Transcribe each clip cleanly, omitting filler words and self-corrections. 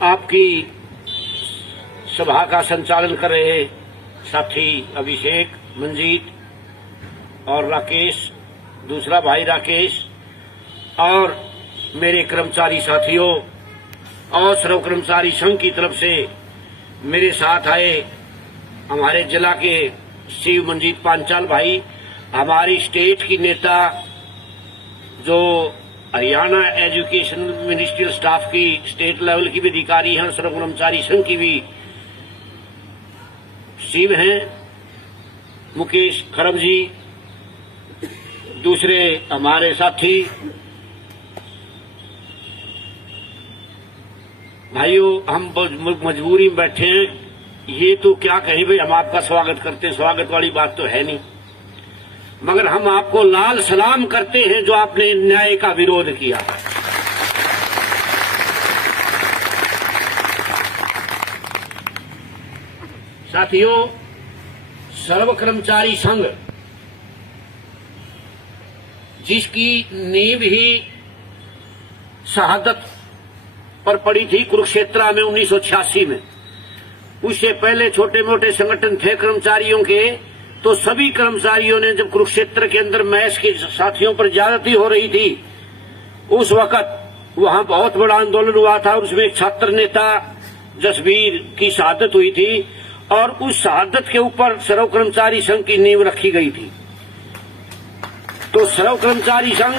आपकी सभा का संचालन कर रहे साथी अभिषेक, मंजीत और राकेश, दूसरा भाई राकेश, और मेरे कर्मचारी साथियों और सर्व कर्मचारी संघ की तरफ से मेरे साथ आए हमारे जिला के शिव मंजीत पांचाल भाई, हमारी स्टेट की नेता जो हरियाणा एजुकेशन मिनिस्ट्रियल स्टाफ की स्टेट लेवल की भी अधिकारी हैं, सर्व कर्मचारी संघ की भी शिव हैं, मुकेश खरब जी, दूसरे हमारे साथी भाइयों, हम मजबूरी में बैठे हैं। ये तो क्या कहें भाई, हम आपका स्वागत करते हैं, स्वागत वाली बात तो है नहीं, मगर हम आपको लाल सलाम करते हैं जो आपने न्याय का विरोध किया। साथियों, सर्व कर्मचारी संघ जिसकी नींव ही शहादत पर पड़ी थी कुरुक्षेत्र में 1986 में, उससे पहले छोटे मोटे संगठन थे कर्मचारियों के, तो सभी कर्मचारियों ने जब कुरुक्षेत्र के अंदर मैस के साथियों पर ज्यादती हो रही थी, उस वक्त वहां बहुत बड़ा आंदोलन हुआ था और उसमें एक छात्र नेता जसवीर की शहादत हुई थी और उस शहादत के ऊपर सर्व कर्मचारी संघ की नींव रखी गई थी। तो सर्व कर्मचारी संघ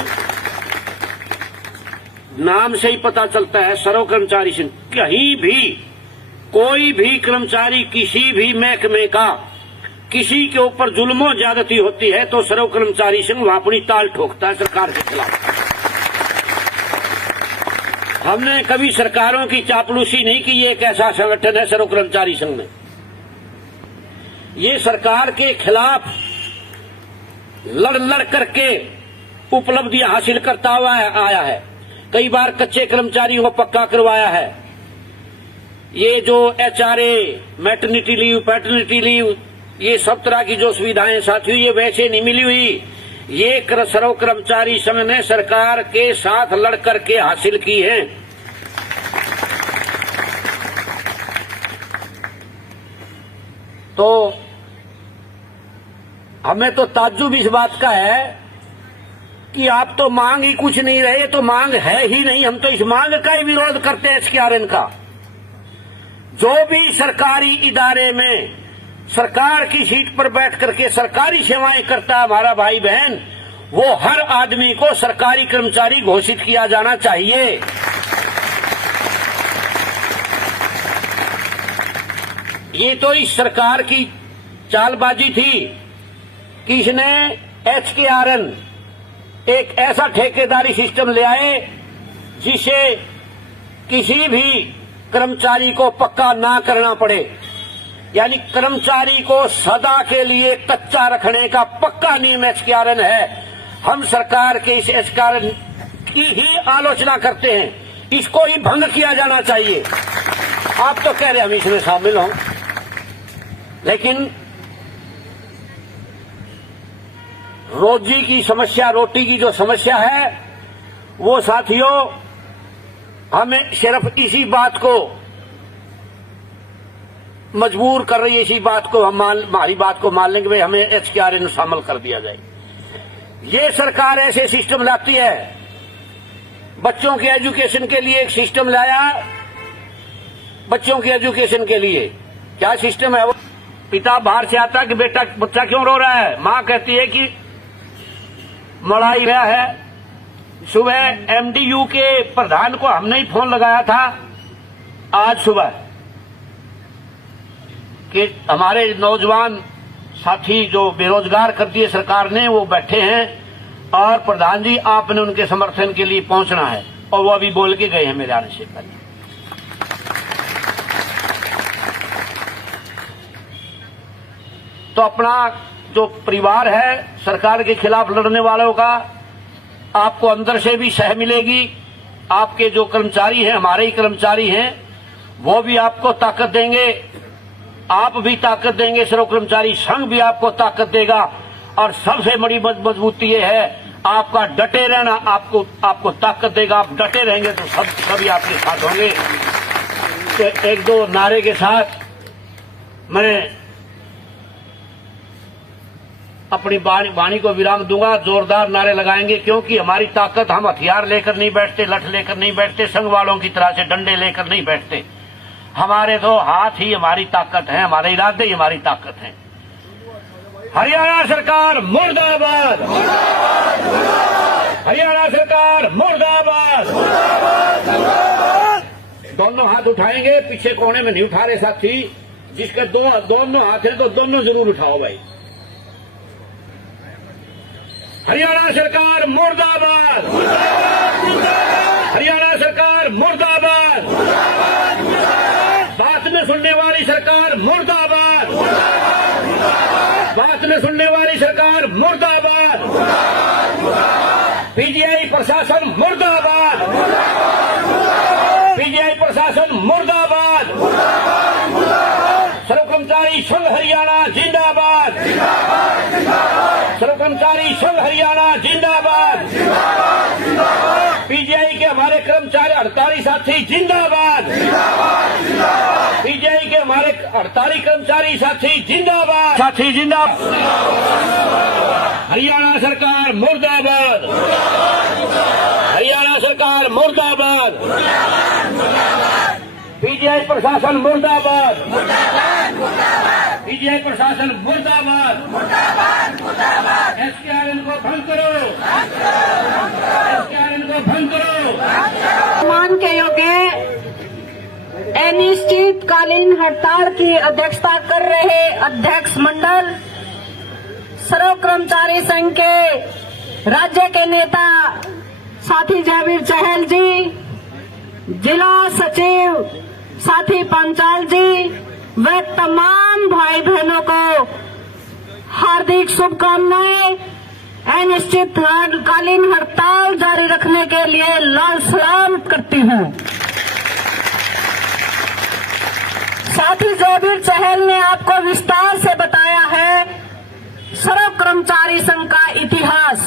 नाम से ही पता चलता है, सर्व कर्मचारी संघ, कहीं भी कोई भी कर्मचारी किसी भी महकमे का किसी के ऊपर जुल्मों ज्यादती होती है तो सर्व कर्मचारी संघ वहां अपनी ताल ठोकता है सरकार के खिलाफ। हमने कभी सरकारों की चापलूसी नहीं की। ये एक ऐसा संगठन है सर्व कर्मचारी संघ में, ये सरकार के खिलाफ लड़ करके उपलब्धियां हासिल करता हुआ आया है। कई बार कच्चे कर्मचारियों को पक्का करवाया है। ये जो HRA, maternity leave, paternity leave, ये सब तरह की जो सुविधाएं साथियों ये वैसे नहीं मिली हुई, ये सर्व कर्मचारी संघ ने सरकार के साथ लड़ करके हासिल की हैं। तो हमें तो ताज्जुब इस बात का है कि आप तो मांग ही कुछ नहीं रहे, तो मांग है ही नहीं। हम तो इस मांग का ही विरोध करते हैं, SKRN का। जो भी सरकारी इदारे में सरकार की सीट पर बैठ करके सरकारी सेवाएं करता है हमारा भाई बहन, वो हर आदमी को सरकारी कर्मचारी घोषित किया जाना चाहिए। ये तो इस सरकार की चालबाजी थी कि इसने SKRN एक ऐसा ठेकेदारी सिस्टम ले आए जिसे किसी भी कर्मचारी को पक्का ना करना पड़े, यानी कर्मचारी को सदा के लिए कच्चा रखने का पक्का नियम SKRN है। हम सरकार के इस SKRN की ही आलोचना करते हैं, इसको ही भंग किया जाना चाहिए। आप तो कह रहे हम इसमें शामिल हों, लेकिन रोजी की समस्या, रोटी की जो समस्या है, वो साथियों हमें सिर्फ इसी बात को मजबूर कर रही है, इसी बात को हम हमारी बात को मान लेंगे, भाई हमें SKRN में शामिल कर दिया जाए। ये सरकार ऐसे सिस्टम लाती है। बच्चों के एजुकेशन के लिए एक सिस्टम लाया, बच्चों के एजुकेशन के लिए क्या सिस्टम है वो, पिता बाहर से आता कि बेटा बच्चा क्यों रो रहा है, मां कहती है कि मड़ाई गया है। सुबह MDU के प्रधान को हमने ही फोन लगाया था आज सुबह कि हमारे नौजवान साथी जो बेरोजगार कर दिए सरकार ने, वो बैठे हैं और प्रधान जी आपने उनके समर्थन के लिए पहुंचना है, और वो अभी बोल के गए हैं मेरे आने से पहले। तो अपना जो परिवार है सरकार के खिलाफ लड़ने वालों का, आपको अंदर से भी सह मिलेगी। आपके जो कर्मचारी हैं, हमारे ही कर्मचारी हैं, वो भी आपको ताकत देंगे, आप भी ताकत देंगे, सर्व कर्मचारी संघ भी आपको ताकत देगा। और सबसे बड़ी मजबूती ये है, आपका डटे रहना आपको ताकत देगा। आप डटे रहेंगे तो सभी आपके साथ होंगे। तो एक दो नारे के साथ मैं अपनी वाणी को विराम दूंगा। जोरदार नारे लगाएंगे, क्योंकि हमारी ताकत, हम हथियार लेकर नहीं बैठते, लठ लेकर नहीं बैठते, संघ वालों की तरह से डंडे लेकर नहीं बैठते। हमारे तो हाथ ही हमारी ताकत है, हमारे इरादे ही हमारी ताकत है। हरियाणा सरकार मुर्दाबाद, हरियाणा सरकार मुर्दाबाद। दोनों हाथ उठाएंगे, पीछे कोने में नहीं उठा रहे साथी। जिसके दोनों हाथ हैं तो दोनों जरूर उठाओ भाई। हरियाणा सरकार मुर्दाबाद, हरियाणा सरकार मुर्दाबाद। बात में सुनने वाली सरकार मुर्दाबाद, बात में सुनने वाली सरकार मुर्दाबाद। पीजीआई प्रशासन मुर्दाबाद, पीजीआई प्रशासन मुर्दाबाद। सर्व कर्मचारी संघ हरियाणा जिंदाबाद, सर्व कर्मचारी संघ हरियाणा जिंदाबाद। पीजीआई के हमारे कर्मचारी हड़ताली साथी जिंदाबाद, पीजीआई के हमारे हड़ताली कर्मचारी साथी जिंदाबाद, साथी जिंदाबाद। हरियाणा सरकार मुर्दाबाद, हरियाणा सरकार मुर्दाबाद। पीजीआई प्रशासन मुर्दाबाद, पीजीआई प्रशासन मुर्दाबाद। एसकेआरएन को भंग करो, एसकेआरएन को भंग करो। मान के योग्य अनिश्चितकालीन हड़ताल की अध्यक्षता कर रहे अध्यक्ष मंडल, सर्व कर्मचारी संघ के राज्य के नेता साथी जयवीर चहल जी, जिला सचिव साथी पंचाल जी व तमाम भाई बहनों को हार्दिक शुभकामनाएं। अनिश्चितकालीन हड़ताल जारी रखने के लिए लाल सलाम करती हूं। साथी जयवीर चहल ने आपको विस्तार से बताया है सर्व कर्मचारी संघ का इतिहास,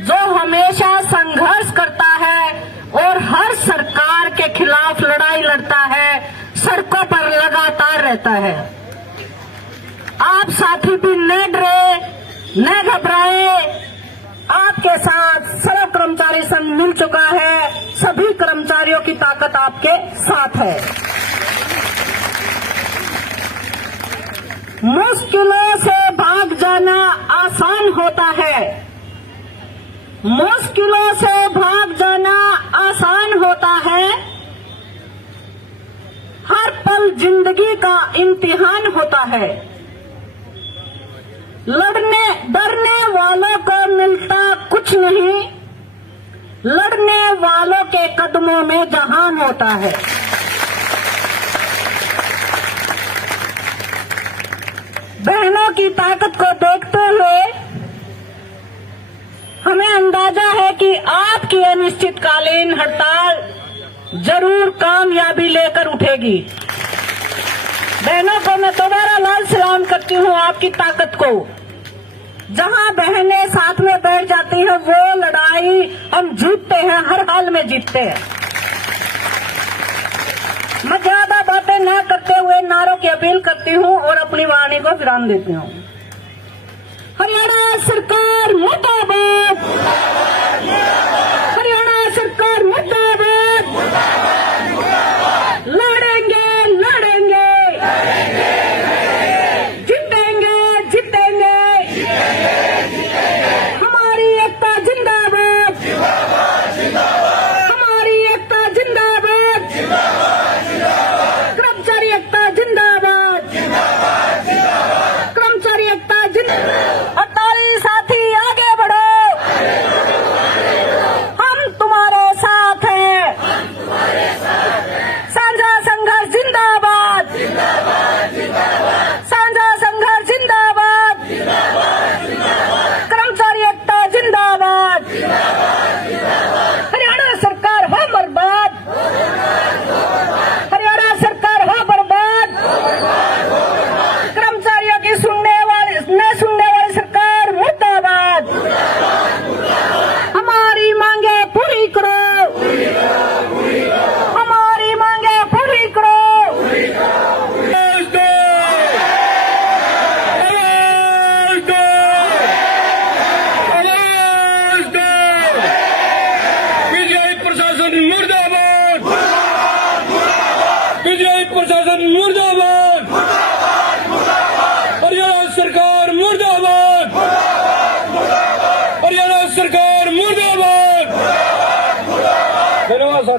जो हमेशा संघर्ष करता है और हर सरकार के खिलाफ लड़ाई लड़ता है, सड़कों पर लगातार रहता है। आप साथी भी न डरे, न घबराए, आपके साथ सर्व कर्मचारी संघ मिल चुका है। सभी कर्मचारियों की ताकत आपके साथ है। मुश्किलों से भाग जाना आसान होता है, मुश्किलों से भाग जाना आसान होता है। हर पल जिंदगी का इम्तिहान होता है। डरने वालों को मिलता कुछ नहीं, लड़ने वालों के कदमों में जहान होता है। बहनों की ताकत को देखते हुए हमें अंदाजा है कि आपकी अनिश्चितकालीन हड़ताल जरूर कामयाबी लेकर उठेगी। बहनों को मैं दोबारा लाल सलाम करती हूँ आपकी ताकत को। जहाँ बहनें साथ में बैठ जाती हैं वो लड़ाई हम जीतते हैं, हर हाल में जीतते हैं। मैं ज्यादा बातें न करते हुए नारों की अपील करती हूँ और अपनी वाणी को विराम देती हूँ। हरियाणा सरकार मुर्दाबाद, हरियाणा सरकार मुर्दाबाद। लड़ेंगे लड़ेंगे, जीतेंगे जीतेंगे, हमारी एकता जिंदाबाद, हमारी एकता जिंदाबाद, कर्मचारी एकता जिंदाबाद, कर्मचारी एकता जिंदाबाद। साथी आगे बढ़ो,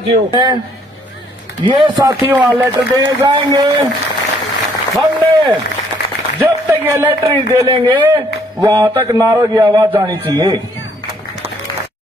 साथियों, ये साथी वहां लेटर दे जाएंगे। हमने जब तक ये लेटर नहीं दे लेंगे वहां तक नारों की आवाज जानी चाहिए।